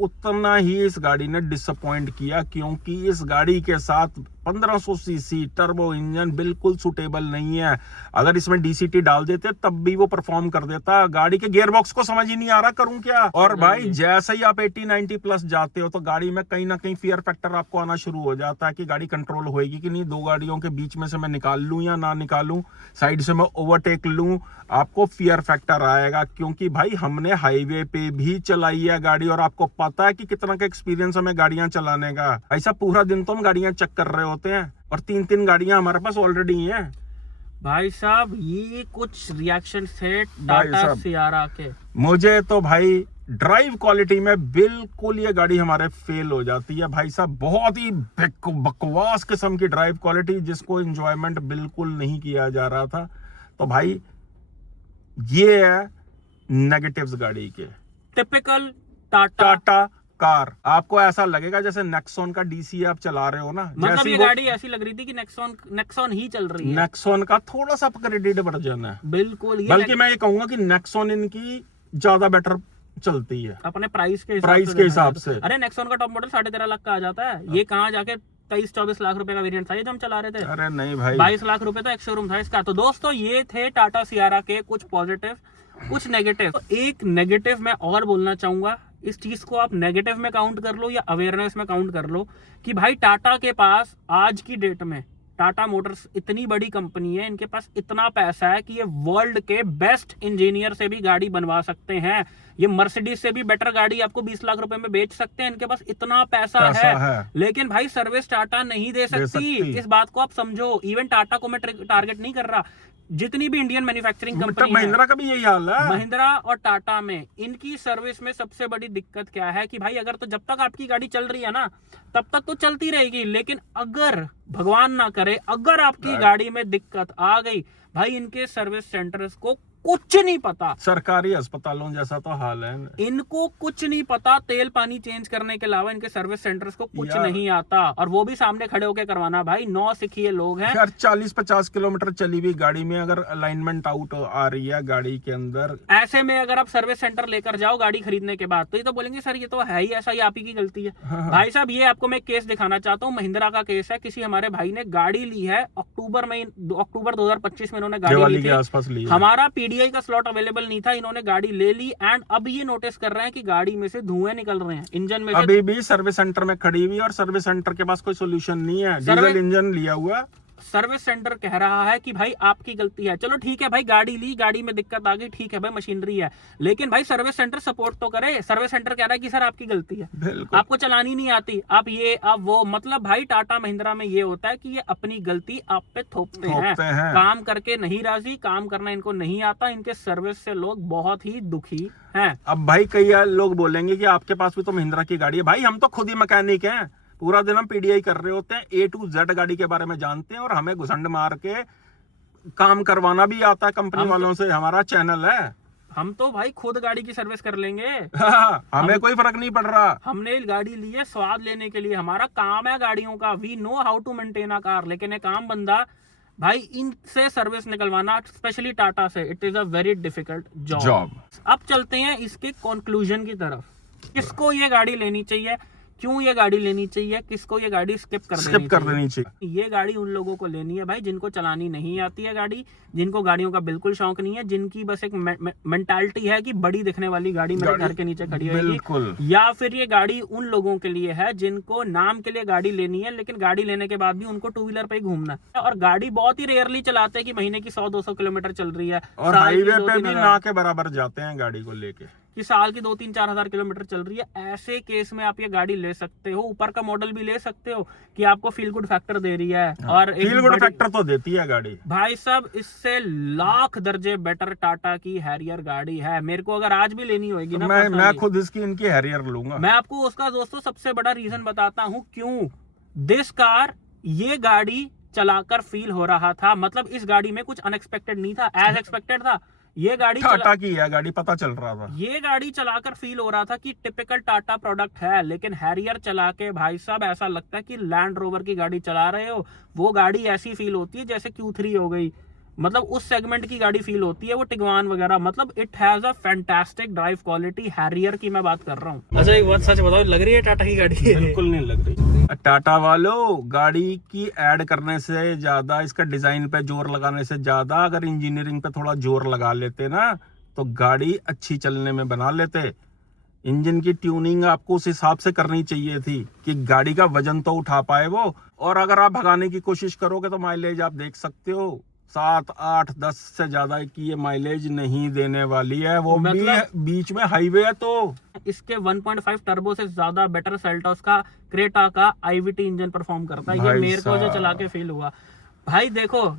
उतना ही इस गाड़ी ने डिसअपॉइंट किया, क्योंकि इस गाड़ी के साथ 1500 सीसी टर्बो इंजन बिल्कुल सुटेबल नहीं है। अगर इसमें डीसीटी डाल देते तब भी वो परफॉर्म कर देता। गाड़ी के गियर बॉक्स को समझ ही नहीं आ रहा करूं क्या। और भाई जैसे ही आप 80-90 प्लस जाते हो तो गाड़ी में कहीं ना कहीं फियर फैक्टर आपको आना शुरू हो जाता है कि गाड़ी कंट्रोल होएगी कि नहीं, दो गाड़ियों के बीच में से मैं निकाल लूं या ना निकालूं, साइड से मैं ओवरटेक लूं, आपको फियर फैक्टर आएगा। क्योंकि भाई हमने हाईवे पे भी चलाई है गाड़ी और आपको पता है कि कितना का एक्सपीरियंस हमें गाड़ियां चलाने का। ऐसा पूरा दिन तो हम गाड़ियां चेक कर रहे होते हैं और 3-3 गाड़ियां हमारे पास ऑलरेडी हैं। भाई साहब ये कुछ रिएक्शन थे टाटा सियारा के। मुझे तो भाई ड्राइव क्वालिटी में बिल्कुल ये गाड़ी हमारे फेल हो जाती है भाई साहब। बहुत ही बकवास किस्म की ड्राइव क्वालिटी, जिसको एंजॉयमेंट बिल्कुल नहीं किया जा रहा था। तो भाई ये है नेगेटिव्स गाड़ी के। Typical Tata car. आपको ऐसा लगेगा जैसे नेक्सॉन का डीसी आप चला रहे हो ना। मतलब ये गाड़ी ऐसी लग रही थी कि नेक्सॉन ही चल रही है। नेक्सॉन का थोड़ा सा अपग्रेडेड वर्जन है बिल्कुल। बल्कि मैं ये कहूंगा कि नेक्सॉन इनकी ज्यादा बेटर चलती है अपने प्राइस के हिसाब से। अरे नेक्सॉन का टॉप मॉडल 13.5 लाख का आ जाता है। ये कहाँ जाके 23-24 लाख रुपए का वेरिएंट था ये जो हम चला रहे थे। अरे नहीं भाई, 22 लाख रुपए तो एक शोरूम था इसका। तो दोस्तों ये थे टाटा सियारा के कुछ पॉजिटिव, कुछ नेगेटिव। तो एक नेगेटिव मैं और बोलना चाहूंगा, इस चीज को आप नेगेटिव में काउंट कर लो या अवेयरनेस में काउंट कर लो, कि भाई टाटा के पास आज की डेट में, टाटा मोटर्स इतनी बड़ी कंपनी है, इनके पास इतना पैसा है कि ये वर्ल्ड के बेस्ट इंजीनियर से भी गाड़ी बनवा सकते हैं। ये मर्सिडीज से भी बेटर गाड़ी आपको 20 लाख रुपए में बेच सकते हैं। इनके पास इतना पैसा है। लेकिन भाई सर्विस टाटा नहीं दे सकती। इस बात को आप समझो। इवन टाटा को मैं टारगेट नहीं कर रहा, जितनी भी इंडियन मैन्युफैक्चरिंग कंपनी, महिंद्रा का भी यही हाल है। महिंद्रा और टाटा में इनकी सर्विस में सबसे बड़ी दिक्कत क्या है कि भाई अगर तो जब तक आपकी गाड़ी चल रही है ना तब तक तो चलती रहेगी, लेकिन अगर भगवान ना करे अगर आपकी गाड़ी में दिक्कत आ गई, भाई इनके सर्विस सेंटर्स को कुछ नहीं पता। सरकारी अस्पतालों जैसा तो हाल है। इनको कुछ नहीं पता, तेल पानी चेंज करने के अलावा इनके सर्विस सेंटर्स को कुछ नहीं आता, और वो भी सामने खड़े होकर करवाना। भाई 9 सिखिए लोग हैं यार। 40-50 किलोमीटर चली हुई गाड़ी में अगर अलाइनमेंट आउट आ रही है गाड़ी के अंदर, ऐसे में अगर आप सर्विस सेंटर लेकर जाओ गाड़ी खरीदने के बाद, तो ये तो बोलेंगे सर ये तो है ही ऐसा, ये आप ही की गलती है। भाई साहब ये आपको मैं केस दिखाना चाहता हूँ। महिंद्रा का केस है। किसी हमारे भाई ने गाड़ी ली है अक्टूबर 2025 में इन्होंने गाड़ी ली थी। हमारा पीडीआई का स्लॉट अवेलेबल नहीं था, इन्होंने गाड़ी ले ली एंड अब ये नोटिस कर रहे हैं कि गाड़ी में से धुएं निकल रहे हैं, इंजन में से। अभी भी सर्विस सेंटर में खड़ी हुई और सर्विस सेंटर के पास कोई सोल्यूशन नहीं है। डीजल इंजन लिया हुआ, सर्विस सेंटर कह रहा है कि भाई आपकी गलती है। चलो ठीक है भाई, गाड़ी ली, गाड़ी में दिक्कत आ गई, ठीक है भाई मशीनरी है, लेकिन भाई सर्विस सेंटर सपोर्ट तो करे। सर्विस सेंटर कह रहा है कि सर आपकी गलती है, आपको चलानी नहीं आती, आप ये आप वो। मतलब भाई टाटा महिंद्रा में ये होता है कि ये अपनी गलती आप पे थोपते हैं। काम करके नहीं राजी, काम करना इनको नहीं आता। इनके सर्विस से लोग बहुत ही दुखी हैं। अब भाई कई लोग बोलेंगे कि आपके पास भी तो महिंद्रा की गाड़ी है। भाई हम तो खुद ही मैकेनिक हैं, पूरा दिन हम पीडीआई कर रहे होते हैं, A to Z गाड़ी के बारे में जानते हैं और हमें घुसंड मार के काम करवाना भी आता है कंपनी वालों से। हमारा चैनल है, हम तो भाई खुद गाड़ी की सर्विस कर लेंगे। हमें कोई फर्क नहीं पड़ रहा। हमने गाड़ी ली है स्वाद लेने के लिए, हमारा काम है गाड़ियों का, we know how to maintain a car. लेकिन एक आम बंदा भाई इनसे सर्विस निकलवाना, स्पेशली टाटा से, it is a very difficult job. अब चलते हैं इसके कंक्लूजन की तरफ। किसको ये गाड़ी लेनी चाहिए, क्यों ये गाड़ी लेनी चाहिए, किसको ये गाड़ी स्किप कर देनी चाहिए। ये गाड़ी उन लोगों को लेनी है भाई जिनको चलानी नहीं आती है गाड़ी, जिनको गाड़ियों का बिल्कुल शौक नहीं है, जिनकी बस एक मेंटालिटी है कि बड़ी दिखने वाली गाड़ी मेरे घर के नीचे खड़ी होगी। या फिर ये गाड़ी उन लोगों के लिए है जिनको नाम के लिए गाड़ी लेनी है, लेकिन गाड़ी लेने के बाद भी उनको टू व्हीलर पे ही घूमना है, और गाड़ी बहुत ही रेयरली चलाते हैं कि महीने की 100-200 किलोमीटर चल रही है, और हाईवे पे भी ना के बराबर जाते हैं गाड़ी को लेके, कि साल की 2-3-4 हजार किलोमीटर चल रही है। ऐसे केस में आप ये गाड़ी ले सकते हो, ऊपर का मॉडल भी ले सकते हो कि आपको फील गुड फैक्टर दे रही है। और फील गुड फैक्टर तो देती है गाड़ी भाई साहब, इससे लाख दर्जे बेटर टाटा की हैरियर गाड़ी है। मेरे को अगर आज भी लेनी होगी तो ना, मैं खुद इसकी इनकी हैरियर लूंगा। मैं आपको उसका दोस्तों सबसे बड़ा रीजन बताता हूँ क्यों। दिस कार, ये गाड़ी चलाकर फील हो रहा था, मतलब इस गाड़ी में कुछ अनएक्सपेक्टेड नहीं था, एज एक्सपेक्टेड था। ये गाड़ी टाटा की है गाड़ी, पता चल रहा था। ये गाड़ी चलाकर फील हो रहा था कि टिपिकल टाटा प्रोडक्ट है, लेकिन हैरियर चला के भाई साहब ऐसा लगता है कि लैंड रोवर की गाड़ी चला रहे हो। वो गाड़ी ऐसी फील होती है जैसे Q3 हो गई, मतलब उस सेगमेंट की गाड़ी फील होती है वो टिगवान वगैरह। मतलब it has a fantastic drive quality, Harrier की मैं बात कर रहा हूँ। अच्छा एक बात सच बताओ, लग रही है टाटा की गाड़ी? बिल्कुल नहीं लग रही। टाटा वालों, गाड़ी की ऐड करने से ज्यादा, इसका डिजाइन पे जोर लगाने से ज्यादा अगर इंजीनियरिंग पे थोड़ा जोर लगा लेते ना, तो गाड़ी अच्छी चलने में बना लेते। इंजन की ट्यूनिंग आपको उस हिसाब से करनी चाहिए थी कि गाड़ी का वजन तो उठा पाए वो। और अगर आप भगाने की कोशिश करोगे तो माइलेज आप देख सकते हो, 7, 8, 10 से ज्यादा की ये माइलेज नहीं देने वाली है, वो मतलब भी बीच में हाईवे है। तो इसके 1.5 टर्बो से ज्यादा बेटर सेल्टोस का, क्रेटा का IVT इंजन परफॉर्म करता है। ये मेरे को जो चला के फील हुआ भाई। देखो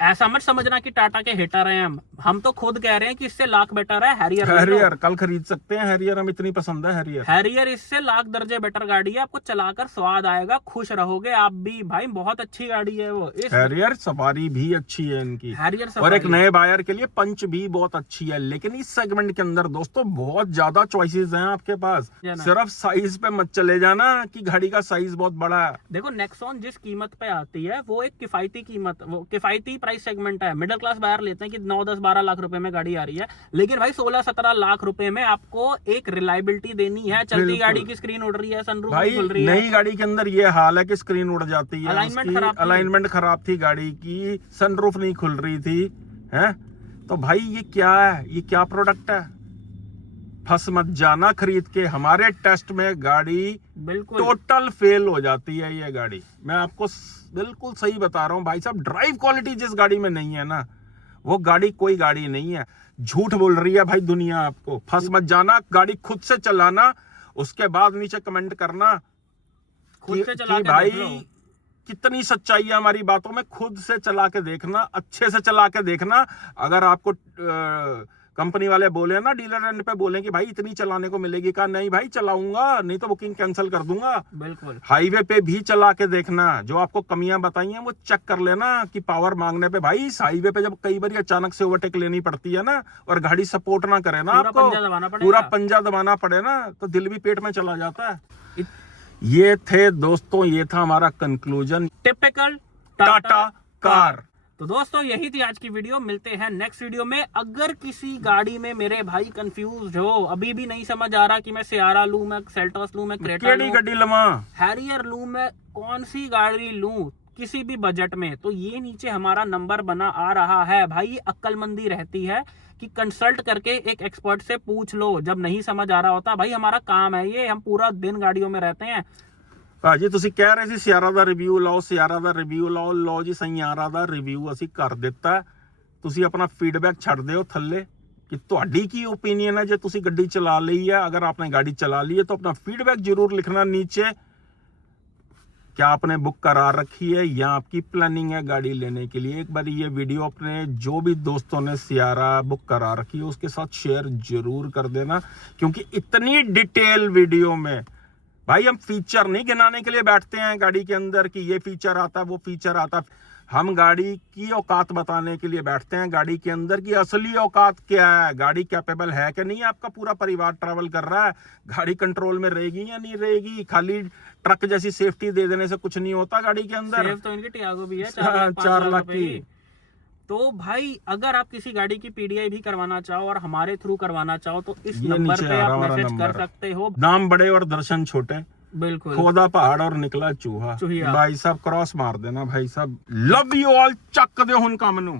ऐसा मत समझना कि टाटा के हेटर हैं हम तो खुद कह रहे हैं कि इससे लाख बेटर है हैरियर। कल खरीद सकते हैं हैरियर, हम इतनी पसंद है हैरियर इससे लाख दर्जे बेटर गाड़ी है। आपको चलाकर स्वाद आएगा, खुश रहोगे आप भी भाई, बहुत अच्छी गाड़ी है वो। हैरियर सफारी भी अच्छी है इनकी, हैरियर और एक नए बायर के लिए पंच भी बहुत अच्छी है। लेकिन इस सेगमेंट के अंदर दोस्तों बहुत ज्यादा चॉइसेस हैं आपके पास, सिर्फ साइज पे मत चले जाना कि गाड़ी का साइज बहुत बड़ा है। देखो नेक्सॉन जिस कीमत पे आती है वो एक किफायती कीमत, वो किफायती प्राइस सेगमेंट है। मिडिल क्लास बायर लेते हैं कि 9-10-12 लाख रुपए में गाड़ी आ रही है, लेकिन भाई 16-17 लाख रुपए में आपको एक रिलायबिलिटी देनी है। चलती गाड़ी की स्क्रीन उड़ रही है, सनरूफ खुल रही है। नई गाड़ी के अंदर ये हाल है कि स्क्रीन उड़ जाती है, अलाइनमेंट खराब थी गाड़ी की, सनरूफ नहीं खुल रही थी, है? तो भाई ये क्या है, ये क्या प्रोडक्ट है? फंस मत जाना खरीद के। हमारे टेस्ट में गाड़ी बिल्कुल टोटल फेल हो जाती है ये गाड़ी, मैं आपको बिल्कुल सही बता रहा हूँ भाई साहब। ड्राइव क्वालिटी जिस गाड़ी में नहीं है ना, वो गाड़ी कोई गाड़ी नहीं है। झूठ बोल रही है भाई दुनिया आपको, फंस मत जाना। गाड़ी खुद से चलाना, उसके बाद नीचे कमेंट करना खुद से चला कि भाई कितनी सच्चाई है हमारी बातों में। खुद से चला के देखना, अच्छे से चला के देखना। अगर आपको कंपनी वाले बोले ना, डीलर एंड पे बोले कि भाई इतनी चलाने को मिलेगी, कहा नहीं भाई चलाऊंगा, नहीं तो बुकिंग कैंसिल कर दूंगा। बिल्कुल हाईवे पे भी चला के देखना, जो आपको कमियां बताई हैं वो चेक कर लेना कि पावर मांगने पे भाई इस हाईवे पे जब कई बार अचानक से ओवरटेक लेनी पड़ती है ना, और गाड़ी सपोर्ट ना करे ना, आपको पूरा पंजा दबाना पड़े ना, तो दिल भी पेट में चला जाता है। ये थे दोस्तों, ये था हमारा कंक्लूजन, टिपिकल टाटा कार। तो दोस्तों यही थी आज की वीडियो। मिलते हैं नेक्स्ट वीडियो में। अगर किसी गाड़ी में मेरे भाई कंफ्यूज हो, अभी भी नहीं समझ आ रहा कि मैं सियारा लूं, मैं सेल्टोस लूं, मैं क्रेटा लूं, हैरियर लूं, मैं कौन सी गाड़ी लूं किसी भी बजट में, तो ये नीचे हमारा नंबर बना आ रहा है भाई। अक्लमंदी रहती है कि कंसल्ट करके एक एक्सपर्ट से पूछ लो जब नहीं समझ आ रहा होता। भाई हमारा काम है ये, हम पूरा दिन गाड़ियों में रहते हैं। ਭਾਜੀ ਤੁਸੀਂ ਕਹਿ ਰਹੇ ਸੀ ਸਿਆਰਾ ਦਾ ਰਿਵਿਊ ਲਾਓ, ਸਿਆਰਾ ਦਾ ਰਿਵਿਊ ਲਾਓ, ਲਓ ਜੀ ਸਿਆਰਾ ਦਾ ਰਿਵਿਊ ਅਸੀਂ ਕਰ ਦਿੱਤਾ। ਤੁਸੀਂ ਆਪਣਾ ਫੀਡਬੈਕ ਛੱਡ ਦਿਓ ਥੱਲੇ कि ਤੁਹਾਡੀ ਕੀ ओपिनियन है। ਜੇ ਤੁਸੀਂ ਗੱਡੀ ਚਲਾ ਲਈ है, अगर आपने गाड़ी चला ली है तो अपना फीडबैक जरूर लिखना नीचे। क्या आपने बुक करा रखी है या आपकी प्लानिंग है गाड़ी लेने के लिए। एक बार ये वीडियो अपने जो भी दोस्तों ने सियारा बुक करा रखी है उसके साथ शेयर जरूर कर देना, क्योंकि इतनी डिटेल वीडियो में भाई हम फीचर नहीं गिनाने के लिए बैठते हैं गाड़ी के अंदर कि ये फीचर आता है वो फीचर आता है। हम गाड़ी की औकात बताने के लिए बैठते हैं, गाड़ी के अंदर की असली औकात क्या है, गाड़ी कैपेबल है कि नहीं, आपका पूरा परिवार ट्रैवल कर रहा है, गाड़ी कंट्रोल में रहेगी या नहीं रहेगी। खाली ट्रक जैसी सेफ्टी दे देने से कुछ नहीं होता गाड़ी के अंदर। सेफ तो इनकी टियागो भी है 4 लाख की। तो भाई अगर आप किसी गाड़ी की पीडीआई भी करवाना चाहो और हमारे थ्रू करवाना चाहो तो इस ये नंबर नीचे पे आ रहा आप वाला मैसेज कर नंबर। सकते हो। नाम बड़े और दर्शन छोटे, बिल्कुल। खोदा पहाड़ और निकला चूहा। चूहिया। भाई साहब क्रॉस मार देना भाई साहब। लव यू ऑल, ਚੱਕ ਦਿਓ ਹੁਣ ਕੰਮ ਨੂੰ।